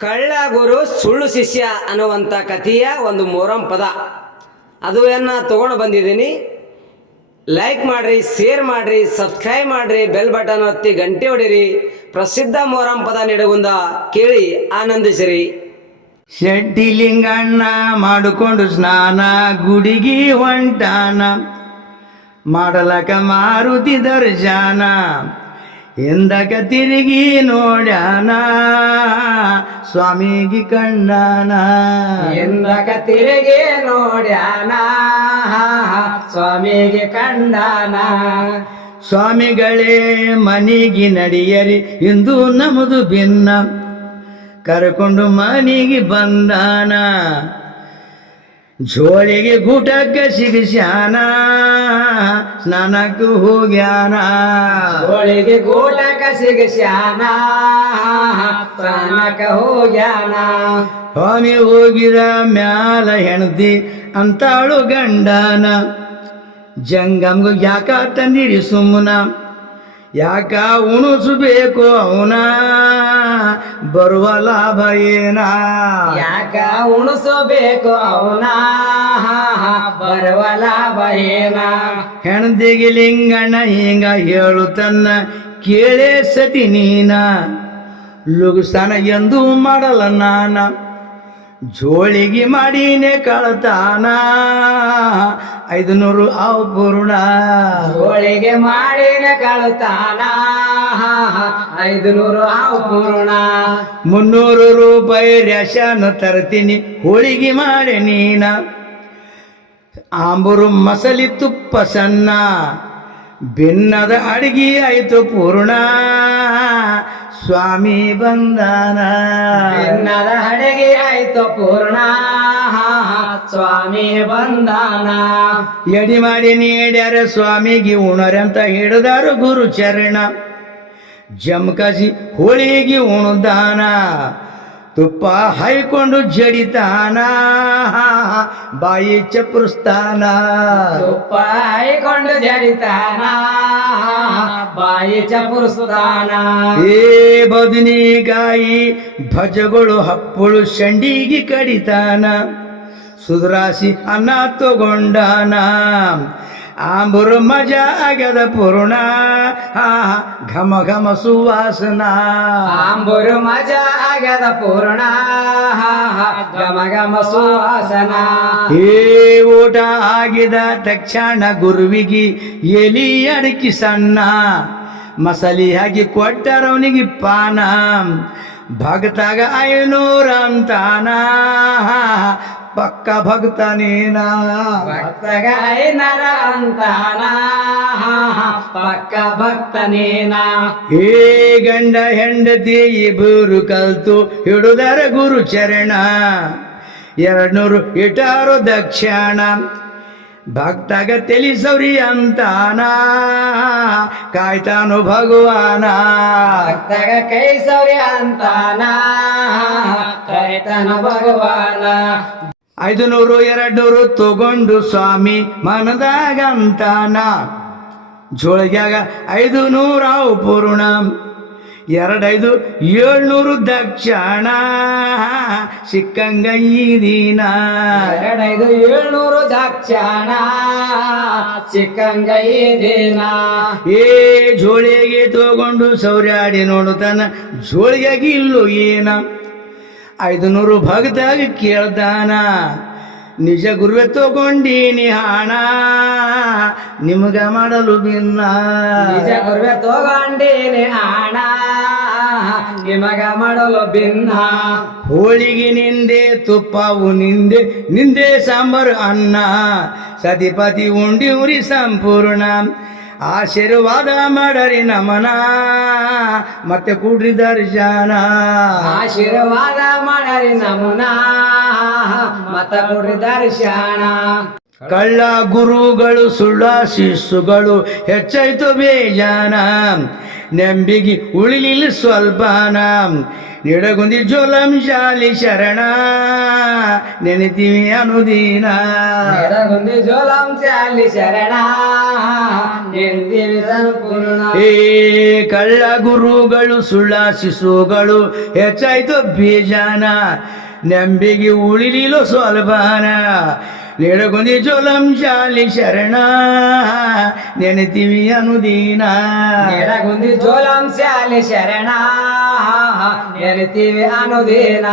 ಕಳ್ಳ ಗುರು ಸುಳ್ಳು ಶಿಷ್ಯ ಅನ್ನುವಂಥ ಕಥೆಯ ಒಂದು ಮೊಹರಂ ಪದ ಅದನ್ನು ತಗೊಂಡು ಬಂದಿದ್ದೀನಿ. ಲೈಕ್ ಮಾಡಿರಿ, ಶೇರ್ ಮಾಡಿರಿ, ಸಬ್ಸ್ಕ್ರೈಬ್ ಮಾಡಿರಿ, ಬೆಲ್ ಬಟನ್ ಒತ್ತಿ ಗಂಟೆ ಹೊಡಿರಿ. ಪ್ರಸಿದ್ಧ ಮೊಹರಂ ಪದ ನಿಡಗುಂದ ಕೇಳಿ ಆನಂದಿಸಿರಿ. ಶೆಟ್ಟಿಲಿಂಗಣ್ಣ ಮಾಡಿಕೊಂಡು ಸ್ನಾನ ಗುಡಿಗಿ ಹೊಂಟಾನ, ಮಾಡಲಕ ಮಾರುತಿ ದರ್ಶನ ಹಿಂದಕ ತಿರುಗಿ ನೋಡ್ಯಾನ ಸ್ವಾಮಿಗೆ ಕಂಡಾನ. ಹಿಂದಕ ತಿರುಗಿ ನೋಡ್ಯಾನ ಸ್ವಾಮಿಗೆ ಕಂಡಾನ. ಸ್ವಾಮಿಗಳೇ ಮನಿಗೆ ನಡಿಯರಿ ಇಂದು ನಮ್ಮದು ಭಿನ್ನ, ಕರ್ಕೊಂಡು ಮನಿಗೆ ಬಂದಾನ ಜೋಳಿಗೆ ಗೂಟಕ್ಕೆ ಸಿಗಿಸ್ಯಾನ ಸ್ನಾನಕ್ಕೆ ಹೋಗ್ಯಾನ. ಜೋಳಿಗೆ ಗೂಟಕ್ಕೆ ಸಿಗಿಸ್ಯಾನ ಸ್ನಾನಕ್ಕೆ ಹೋಗ್ಯಾನ. ಸ್ವಾಮಿ ಹೋಗಿದ ಮ್ಯಾಲ ಹೆಣ್ದಿ ಅಂತಾಳು ಗಂಡನ, ಜಂಗಮ್ಗ ಯಾಕ ತಂದಿರಿ ಸುಮ್ಮನ, ಯಾಕ ಉಣಿಸ್ಬೇಕು ಅವನ ಬರುವ ಲಾಭ ಏನ, ಯಾಕ ಉಣಿಸಬೇಕು ಅವನ ಬರುವ ಲಾಭ ಏನ. ಹೆಣ್ದಿಗೆ ಲಿಂಗಣ್ಣ ಹಿಂಗ ಹೇಳುತ್ತನ್ನ ಕೇಳೇ ಸತಿ ನೀನ, ಲುಗುಸ್ತಾನ ಎಂದು ಮಾಡಲ್ಲ ನಾನ, ಜೋಳಿಗೆ ಮಾಡೀನೆ ಕಳತಾನ 500 ಆವು ಪೂರ್ಣ. ಜೋಳಿಗೆ ಮಾಡಿನ ಕಳುತ್ತಾನ 500 ಆವು ಪೂರ್ಣ. 300 ರೂಪಾಯಿ ರೇಷನ್ ತರ್ತೀನಿ ಹೋಳಿಗೆ ಮಾಡಿ ನೀನ, ಆಂಬೂರು ಮಸಲಿ ತುಪ್ಪ ಸಣ್ಣ ಭಿನ್ನದ ಅಡಿಗೆ ಆಯ್ತು ಪೂರ್ಣ ಸ್ವಾಮಿ ಬಂದಾನ. ಭಿನ್ನದ ಅಡಿಗೆ ಆಯ್ತು ಪೂರ್ಣ ಸ್ವಾಮಿ ಬಂದಾನ. ಎಡಿ ಮಾಡಿ ನೀಡ್ಯಾರ ಸ್ವಾಮಿಗೆ ಉಣರಂತ ಹಿಡಿದಾರು ಗುರು ಚರಣ, ಜಮಕಸಿ ಹೋಳಿಗೆ ಉಣದಾನ ತುಪ್ಪ ಹಾಯ್ಕೊಂಡು ಜಡಿತಾನ ಬಾಯಿ ಚಪ್ರುಸ್ತಾನ. ತುಪ್ಪ ಹಾಯ್ಕೊಂಡು ಜಡಿತಾನ ಬಾಯಿ ಚಪುರಿಸ್ತಾನ. ಏ ಬದನಿಕಾಯಿ ಭಜಗಳು ಹಪ್ಪಳು ಶಂಡಿಗೆ ಕಡಿತಾನ, ಸುಧರಾಸಿ ಅನ್ನ ತಗೊಂಡಾನ ಆಂಬುರು ಮಜಾ ಆಗ್ಯದ ಪೂರ್ಣ ಘಮ ಘಮ ಸುವಾಸನ. ಆಂಬುರು ಮಜಾ ಆಗ್ಯದ ಪೂರ್ಣ ಘಮ ಘಮ ಸುವಾಸನ. ಏ ಊಟ ಆಗಿದ ತಕ್ಷಣ ಗುರುವಿಗೆ ಎಲಿ ಅಡಕಿ ಸಣ್ಣ, ಮಸಾಲಿ ಹಾಕಿ ಕೊಟ್ಟರವನಿಗೆ ಪಾನ, ಭಕ್ತಾಗ 500 ಅಂತಾನ ಪಕ್ಕ ಭಕ್ತನೇನ. ಭಕ್ತಗ 500 ಅಂತಾನ ಪಕ್ಕ ಭಕ್ತನೇನ. ಏ ಗಂಡ ಹೆಂಡತಿ ಇಬ್ಬರು ಕಲ್ತು ಹಿಡುದರ ಗುರು ಚರಣ, 200 ಇಟಾರು ದಕ್ಷಿಣ, ಭಕ್ತಗ ತಿಳಿಸವ್ರಿ ಅಂತಾನ ಕಾಯ್ತಾನು ಭಗವಾನ. ಭಕ್ತಗ ಕೈ ಸೌರ್ಯ ಅಂತಾನ ಕಾಯ್ತಾನ ಭಗವಾನ. 500 200 ತಗೊಂಡು ಸ್ವಾಮಿ ಮನದಾಗ ಅಂತಾನ, ಜೋಳಿಗ್ಯಾಗ 500 ಆವು ಪೂರ್ಣ, 2 5 700 ದಕ್ಷಿಣ ಸಿಕ್ಕಂಗ ಈ ದಿನ. 2 5 700 ದಕ್ಷಿಣ ಸಿಕ್ಕಂಗ ಈ ದಿನ. ಏ ಜೋಳಿಗೆ ತಗೊಂಡು ಸೌರ್ಯಾಡಿ ನೋಡುತ್ತಾನ, ಜೋಳಿಗ್ಯಾಗ ಇಲ್ಲೋ ಏನ, 500 ಭಕ್ತಾಗ ಕೇಳ್ತಾನ, ನಿಜ ಗುರುವೆ ತಗೊಂಡೀನಿ ಹಣ ನಿಮಗ ಮಾಡಲು ಭಿನ್ನ. ನಿಜ ಗುರುವೆ ತಗೊಂಡೇನೆ ಹಣ ನಿಮಗ ಮಾಡಲು ಭಿನ್ನ. ಹೋಳಿಗೆ ನಿಂದೆ ತುಪ್ಪವು ನಿಂದೆ, ನಿಂದೆ ಸಾಂಬಾರು ಅನ್ನ, ಸತಿಪತಿ ಉಂಡಿವ್ರಿ ಸಂಪೂರ್ಣ, ಆಶೀರ್ವಾದ ಮಾಡರಿ ನಮನ ಮತ್ತೆ ಕೂಡ್ರಿ ದರ್ಶನ. ಆಶೀರ್ವಾದ ಮಾಡರಿ ನಮನ ಮತ ಕೊಡ್ರಿ ದರ್ಶನ. ಕಳ್ಳ ಗುರುಗಳು ಸುಳ್ಳ ಶಿಸ್ಸುಗಳು ಹೆಚ್ಚಾಯ್ತು ಬೇಜಾನ, ನೆಂಬಿಗೆ ಉಳಿಲಿಲ್ಲ ಸ್ವಲ್ಪನ, ನಿಡಗುಂದಿ ಜೋಲಂ ಶಾಲಿ ಶರಣ ನೆನೆತೀವಿ ಅನುದೀನ ಎಡಗುಂದಿ ಜೋಲಂ ಚಾಲಿ ಶರಣ ನೆನೆದಿವಿ ಸಂಪೂರ್ಣ. ಏ ಕಳ್ಳ ಗುರುಗಳು ಸುಳ್ಳ ಶಿಶುಗಳು ಹೆಚ್ಚಾಯ್ತು ಬೀಜಾನ ನಂಬಿಗೆ ಉಳಿಲಿಲ್ಲ ಸ್ವಲ್ಪನ ನಿಡಗುಂದಿ ಜೋಲಂ ಶಾಲಿ ಶರಣ ನೆನೆತೀವಿ ಅನುದೀನ ಎಡಗುಂದಿ ಜೋಲಂ ಚಾಲಿ ಶರಣ ನೆನೆತೀವಿ ಅನುದಿನ.